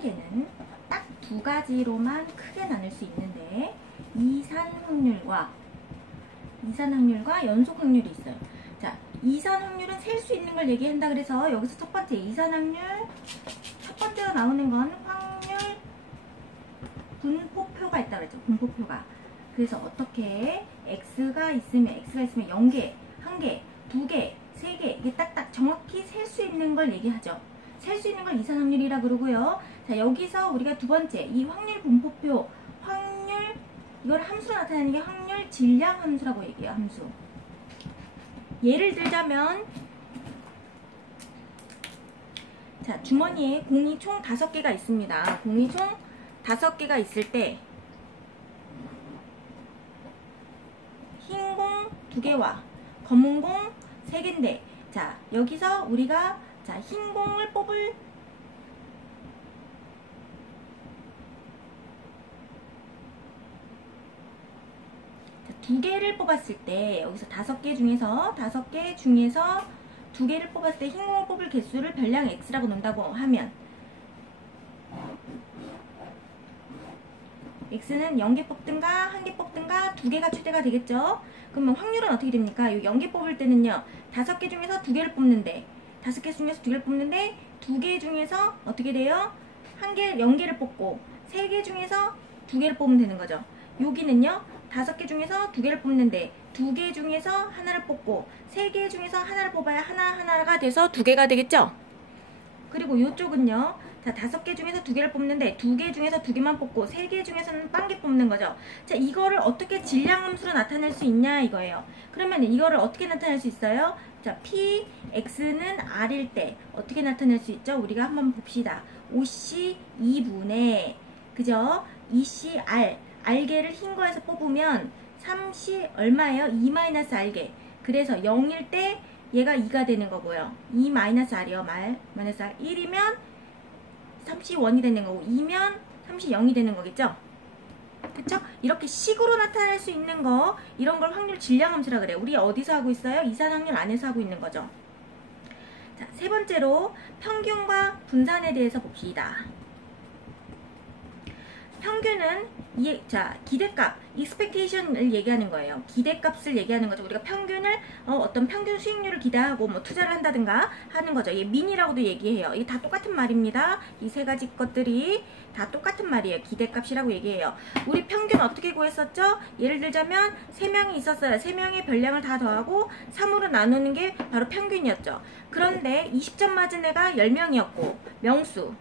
통계는 딱 두 가지로만 크게 나눌 수 있는데 이산 확률과 연속 확률이 있어요. 자, 이산 확률은 셀 수 있는 걸 얘기한다 그래서 여기서 첫 번째 이산 확률, 첫 번째로 나오는 건 확률 분포표가 있다 그랬죠. 분포표가. 그래서 어떻게 x가 있으면 0개, 1개, 2개, 3개 이게 딱딱 정확히 셀 수 있는 걸 얘기하죠. 셀 수 있는 걸 이산 확률이라 그러고요. 자, 여기서 우리가 두 번째 이 확률 분포표, 확률 이걸 함수로 나타내는 게 확률 질량 함수라고 얘기해요. 함수. 예를 들자면 자, 주머니에 공이 총 5개가 있습니다. 공이 총 5개가 있을 때 흰 공 2개와 검은 공 3개인데 자, 여기서 우리가 자, 흰 공을 뽑을 자, 2개를 뽑았을 때 여기서 5개 중에서 2개를 뽑았을 때 흰 공을 뽑을 개수를 별량 x라고 놓는다고 하면 x는 0개 뽑든가 1개 뽑든가 2개가 최대가 되겠죠. 그러면 확률은 어떻게 됩니까? 0개 뽑을 때는요 5개 중에서 2개를 뽑는데 5개 중에서 2개를 뽑는데 2개 중에서 어떻게 돼요? 0개를 뽑고 3개 중에서 2개를 뽑으면 되는 거죠. 여기는요 5개 중에서 2개를 뽑는데 2개 중에서 하나를 뽑고 3개 중에서 하나를 뽑아야 하나가 돼서 2개가 되겠죠. 그리고 이쪽은요 자, 5개 중에서 2개를 뽑는데 2개 중에서 2개만 뽑고 3개 중에서는 1개 뽑는 거죠. 자, 이거를 어떻게 질량함수로 나타낼 수 있냐 이거예요. 그러면 이거를 어떻게 나타낼 수 있어요? 자, p, x는 r일 때 어떻게 나타낼 수 있죠? 우리가 한번 봅시다. 5c 2분의 그죠? 2c r, r개를 흰 거에서 뽑으면 3c 얼마예요? 2-r개. 그래서 0일 때 얘가 2가 되는 거고요. 2-r이요. -r 1이면 3c1이 되는 거고 2면 3c0이 되는 거겠죠? 그쵸? 이렇게 식으로 나타낼 수 있는 거 이런 걸 확률 질량함수라 그래요. 우리 어디서 하고 있어요? 이산 확률 안에서 하고 있는 거죠. 자, 세 번째로 평균과 분산에 대해서 봅시다. 평균은 자, 기대값, expectation을 얘기하는 거예요. 기대값을 얘기하는 거죠. 우리가 평균을 어떤 평균 수익률을 기대하고 뭐 투자를 한다든가 하는 거죠. 이게 민이라고도 얘기해요. 이게 다 똑같은 말입니다. 이 세 가지 것들이 다 똑같은 말이에요. 기대값이라고 얘기해요. 우리 평균 어떻게 구했었죠? 예를 들자면 3명이 있었어요. 3명의 별량을 다 더하고 3으로 나누는 게 바로 평균이었죠. 그런데 20점 맞은 애가 10명이었고 명수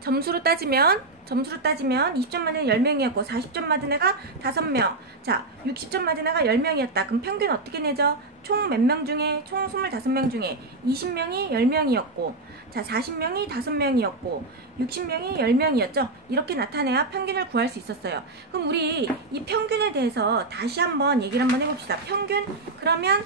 점수로 따지면 20점 맞은 애 10명이었고 40점 맞은 애가 5명. 자, 60점 맞은 애가 10명이었다. 그럼 평균 어떻게 내죠? 총 몇 명 중에 총 25명 중에 20명이 10명이었고 자, 40명이 5명이었고 60명이 10명이었죠. 이렇게 나타내야 평균을 구할 수 있었어요. 그럼 우리 이 평균에 대해서 다시 한번 얘기를 한번 해봅시다. 평균 그러면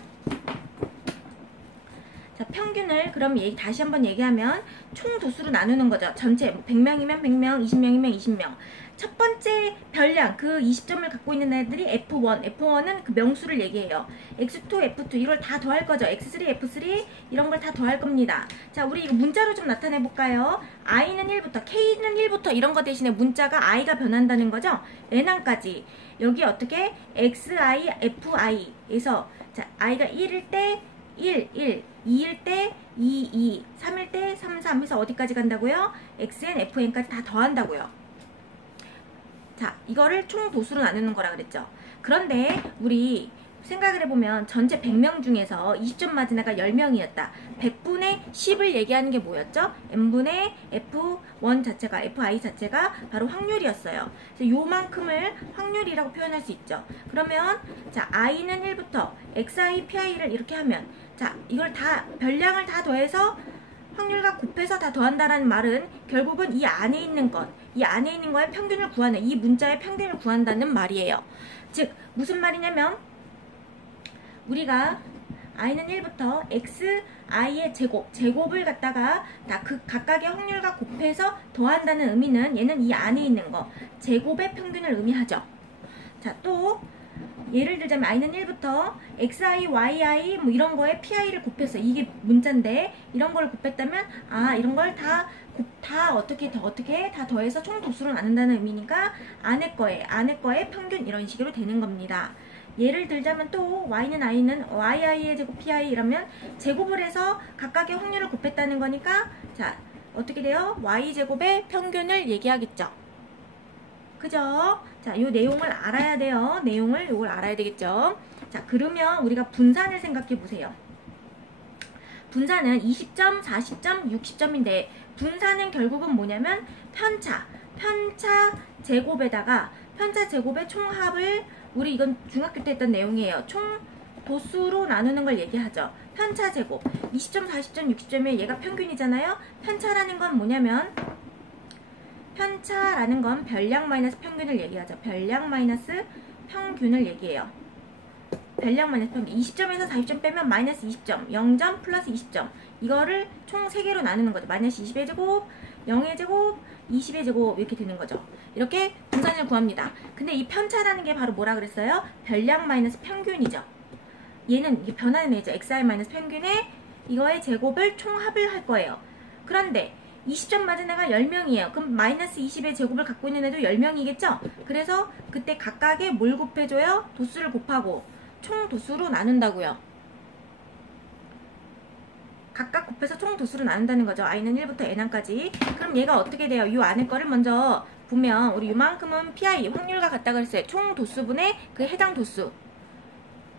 자, 평균을 그럼 다시 한번 얘기하면 총 도수로 나누는 거죠. 전체 100명이면 100명, 20명이면 20명. 첫 번째 별량 그 20점을 갖고 있는 애들이 F1은 그 명수를 얘기해요. X2, F2 이걸 다 더할 거죠. X3, F3 이런 걸 다 더할 겁니다. 자, 우리 이거 문자로 좀 나타내 볼까요? I는 1부터, K는 1부터 이런 거 대신에 문자가 I가 변한다는 거죠. N항까지. 여기 어떻게? XI, FI에서 자, I가 1일 때 1, 2일 때 2, 3일 때 3, 3 해서 어디까지 간다고요? XN, FN까지 다 더한다고요. 자, 이거를 총 도수로 나누는 거라 그랬죠. 그런데 우리 생각을 해보면 전체 100명 중에서 20점 맞은 애가 10명이었다. 100분의 10을 얘기하는 게 뭐였죠? N분의 F1 자체가, FI 자체가 바로 확률이었어요. 그래서 요만큼을 확률이라고 표현할 수 있죠. 그러면 자, I는 1부터 XI, PI를 이렇게 하면 자, 이걸 다 별량을 다 더해서 확률과 곱해서 다 더한다라는 말은 결국은 이 안에 있는 것, 이 안에 있는 거의 평균을 구하는, 이 문자의 평균을 구한다는 말이에요. 즉 무슨 말이냐면 우리가 i는 1부터 xi의 제곱을 갖다가 다 그 각각의 확률과 곱해서 더한다는 의미는 얘는 이 안에 있는 거, 제곱의 평균을 의미하죠. 자, 또 예를 들자면 i는 1부터 xi, yi 뭐 이런 거에 pi를 곱해서 이게 문자인데 이런 걸 곱했다면 아, 이런 걸 다 다 어떻게 다 더해서 총 도수로 나눈다는 의미니까 안에 거의 평균 이런 식으로 되는 겁니다. 예를 들자면 또 y는 yi의 제곱 pi 이러면 제곱을 해서 각각의 확률을 곱했다는 거니까 자 어떻게 돼요? y제곱의 평균을 얘기하겠죠. 그죠? 자, 요 내용을 알아야 돼요. 요걸 알아야 되겠죠. 자, 그러면 우리가 분산을 생각해 보세요. 분산은 20점, 40점, 60점인데 분산은 결국은 뭐냐면 편차 제곱에다가 편차 제곱의 총합을 우리 이건 중학교 때 했던 내용이에요. 총 도수로 나누는 걸 얘기하죠. 편차 제곱 20점, 40점, 60점에 얘가 평균이잖아요. 편차라는 건 뭐냐면 편차라는 건 별량 마이너스 평균을 얘기하죠. 별량 마이너스 평균을 얘기해요. 별량 마이너스 평균 20점에서 40점 빼면 마이너스 20점 0점 플러스 20점 이거를 총 3개로 나누는 거죠. 마이너스 20의 제곱 0의 제곱 20의 제곱 이렇게 되는 거죠. 이렇게 분산을 구합니다. 근데 이 편차라는 게 바로 뭐라 그랬어요? 별량 마이너스 평균이죠. 얘는 이게 변하는 애죠. xi 마이너스 평균에 이거의 제곱을 총합을 할 거예요. 그런데 20점 맞은 애가 10명이에요. 그럼 마이너스 20의 제곱을 갖고 있는 애도 10명이겠죠? 그래서 그때 각각의 뭘 곱해줘요? 도수를 곱하고 총 도수로 나눈다고요. 각각 곱해서 총 도수로 나눈다는 거죠. i는 1부터 n까지. 그럼 얘가 어떻게 돼요? 이 안에 거를 먼저 보면 우리 이만큼은 pi 확률과 같다 그랬어요. 총 도수분의 그 해당 도수.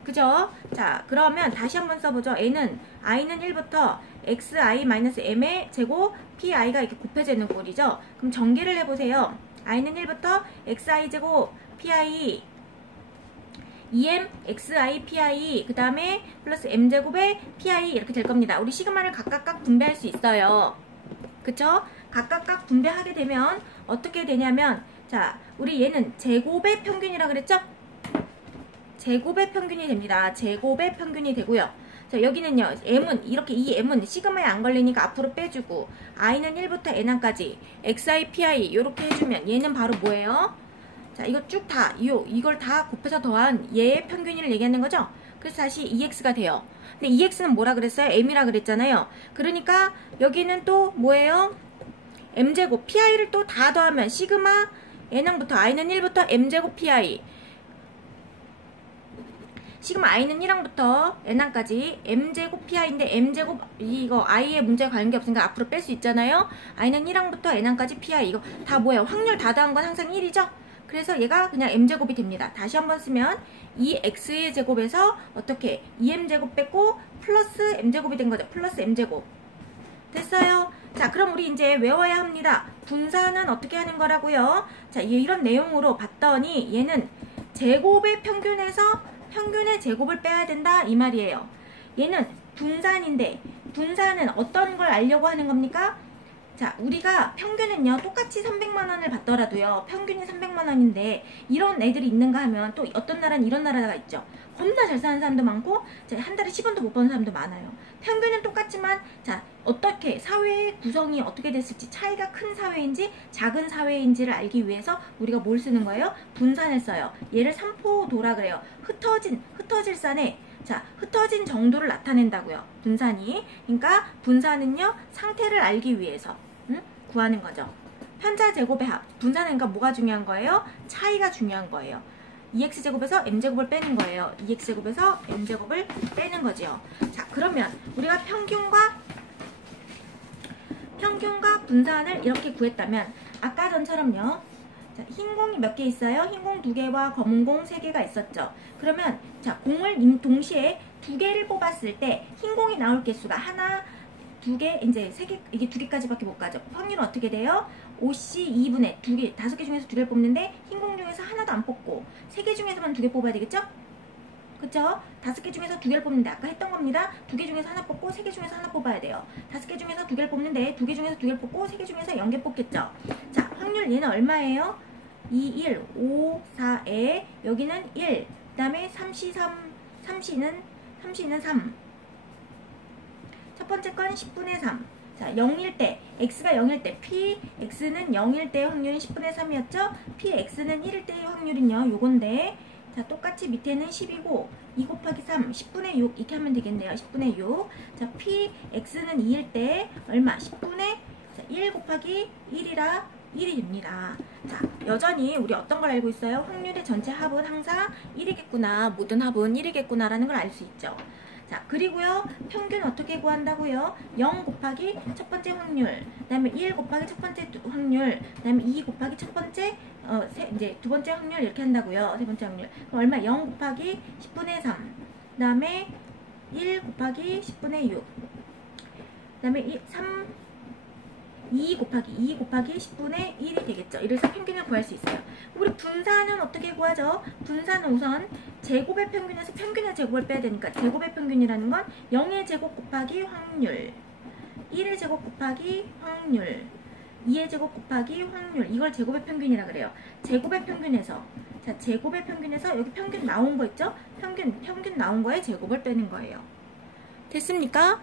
그죠? 자, 그러면 다시 한번 써보죠. i는 1부터 xi-m의 제곱 pi가 이렇게 곱해지는 꼴이죠. 그럼 전개를 해보세요. i는 1부터 xi 제곱 pi 2m xi pi 그 다음에 플러스 m제곱의 pi 이렇게 될 겁니다. 우리 시그마를 각각 분배할 수 있어요. 그쵸? 각각 분배하게 되면 어떻게 되냐면 자, 우리 얘는 제곱의 평균이라 그랬죠? 제곱의 평균이 됩니다. 제곱의 평균이 되고요. 자, 여기는요. m은 이렇게 이 m은 시그마에 안 걸리니까 앞으로 빼주고 i는 1부터 n까지 xi pi 이렇게 해주면 얘는 바로 뭐예요? 자, 이거 쭉 다 이걸 다 곱해서 더한 얘의 평균을 얘기하는 거죠. 그래서 다시 2x가 돼요. 근데 2x는 뭐라 그랬어요? m이라 그랬잖아요. 그러니까 여기는 또 뭐예요? m제곱 pi를 또 다 더하면 시그마 n항부터 i는 1부터 m제곱 pi 시그마 i는 1항부터 n항까지 m제곱 pi인데 m제곱 이거 i의 문제에 관계 없으니까 앞으로 뺄 수 있잖아요. i는 1항부터 n항까지 pi 이거 다 뭐예요? 확률 다 더한 건 항상 1이죠. 그래서 얘가 그냥 m제곱이 됩니다. 다시 한번 쓰면 2x의 제곱에서 어떻게 2m제곱 뺐고 플러스 m제곱이 된 거죠. 플러스 m제곱 됐어요. 자, 그럼 우리 이제 외워야 합니다. 분산은 어떻게 하는 거라고요? 자, 이런 내용으로 봤더니 얘는 제곱의 평균에서 평균의 제곱을 빼야 된다 이 말이에요. 얘는 분산인데 분산은 어떤 걸 알려고 하는 겁니까? 자, 우리가 평균은요 똑같이 300만원을 받더라도요 평균이 300만원인데 이런 애들이 있는가 하면 또 어떤 나라는 이런 나라가 있죠. 겁나 잘 사는 사람도 많고 한 달에 10원도 못 버는 사람도 많아요. 평균은 똑같지만 자, 어떻게 사회의 구성이 어떻게 됐을지 차이가 큰 사회인지 작은 사회인지를 알기 위해서 우리가 뭘 쓰는 거예요? 분산을 써요. 얘를 삼포도라 그래요. 흩어질 산에 자, 흩어진 정도를 나타낸다고요. 분산이. 그러니까 분산은요 상태를 알기 위해서 구하는 거죠. 편차 제곱의 합. 분산은 그러니까 뭐가 중요한 거예요? 차이가 중요한 거예요. 2x제곱에서 m제곱을 빼는 거예요. 2x제곱에서 m제곱을 빼는 거지요. 자, 그러면 우리가 평균과 분산을 이렇게 구했다면 아까 전처럼요. 자, 흰 공이 몇 개 있어요? 흰 공 2개와 검은 공 3개가 있었죠. 그러면 자, 공을 동시에 2개를 뽑았을 때 흰 공이 나올 개수가 하나, 2개, 이제 3개, 이게 2개까지밖에 못 가죠. 확률은 어떻게 돼요? 5C 2분의 2개, 5개 중에서 2개를 뽑는데 흰 공 중에서 하나도 안 뽑고 3개 중에서만 2개 뽑아야 되겠죠? 그쵸? 5개 중에서 2개를 뽑는데 아까 했던 겁니다. 2개 중에서 하나 뽑고 3개 중에서 하나 뽑아야 돼요. 5개 중에서 2개를 뽑는데 2개 중에서 2개를 뽑고 3개 중에서 0개 뽑겠죠? 자, 확률 얘는 얼마예요? 2, 1, 5, 4에 여기는 1, 그 다음에 3C는 3. 첫 번째 건 10분의 3. 자, 0일 때, x가 0일 때, px는 0일 때의 확률은 10분의 3이었죠? px는 1일 때의 확률은요, 요건데, 자, 똑같이 밑에는 10이고, 2 곱하기 3, 10분의 6, 이렇게 하면 되겠네요. 10분의 6. 자, px는 2일 때, 얼마? 10분의 1. 1 곱하기 1이라 1이 됩니다. 자, 여전히 우리 어떤 걸 알고 있어요? 확률의 전체 합은 항상 1이겠구나, 모든 합은 1이겠구나 라는 걸 알 수 있죠. 자, 그리고요, 평균 어떻게 구한다고요? 0 곱하기 첫 번째 확률, 그 다음에 1 곱하기 첫 번째 확률, 그 다음에 2 곱하기 첫 번째, 이제 두 번째 확률 이렇게 한다고요. 세 번째 확률. 그럼 얼마? 0 곱하기 10분의 3, 그 다음에 1 곱하기 10분의 6, 그 다음에 2 곱하기 10분의 1이 되겠죠. 이래서 평균을 구할 수 있어요. 우리 분산은 어떻게 구하죠? 분산은 우선 제곱의 평균에서 평균의 제곱을 빼야 되니까 제곱의 평균이라는 건 0의 제곱 곱하기 확률, 1의 제곱 곱하기 확률, 2의 제곱 곱하기 확률, 이걸 제곱의 평균이라 그래요. 제곱의 평균에서, 자, 제곱의 평균에서 여기 평균 나온 거 있죠? 평균 나온 거에 제곱을 빼는 거예요. 됐습니까?